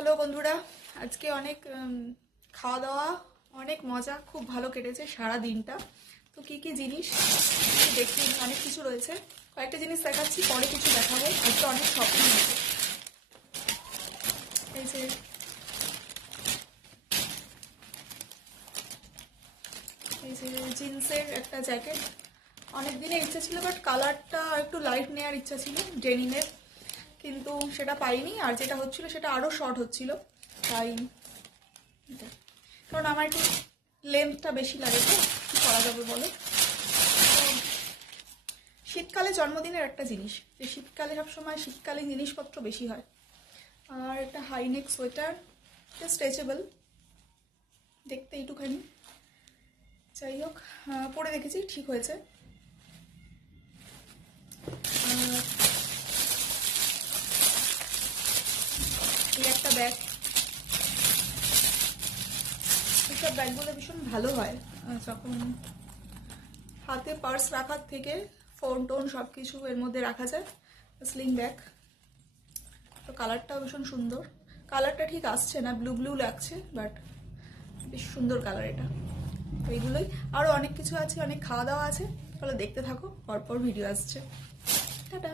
Hello বন্ধুরা, আজকে অনেক খাওয়া দাওয়া, অনেক মজা, খুব ভালো কেটেছে সারা দিনটা। তো কি কি জিনিস দেখি, অনেক কিছু রয়েছে। কয়েকটা জিনিস দেখাচ্ছি, পরে কিছু দেখাবো। আজকে অনেক শপিং হয়েছে। এই যে জিন্সের একটা জ্যাকেট, অনেক দিনের ইচ্ছা ছিল, বাট কালারটা একটু লাইট নেওয়ার ইচ্ছা ছিল ডেনিমের, কিন্তু সেটা পাইনি। আর যেটা হচ্ছিল সেটা আরও শর্ট হচ্ছিল, তাই কারণ আমার একটু লেন্থটা বেশি লাগে। তো কী করা যাবে বলো। তো শীতকালে জন্মদিনের একটা জিনিস, যে শীতকালে সবসময় শীতকালীন জিনিসপত্র বেশি হয়। আর একটা হাইনেক সোয়েটার, স্ট্রেচেবল, দেখতে এইটুখানি, যাই হোক পরে দেখেছি ঠিক হয়েছে। এই একটা ব্যাগ, এইসব ব্যাগগুলো ভীষণ ভালো হয় যখন হাতে পার্স রাখার থেকে ফোন টোন সব কিছু এর মধ্যে রাখা যায়। স্লিং ব্যাগ, তো কালারটাও ভীষণ সুন্দর। কালারটা ঠিক আসছে না, ব্লু ব্লু লাগছে, বাট বেশ সুন্দর কালার এটা। তো এইগুলোই, আরও অনেক কিছু আছে, অনেক খাওয়া দাওয়া আছে। তাহলে দেখতে থাকো, পরপর ভিডিও আসছে। টাটা।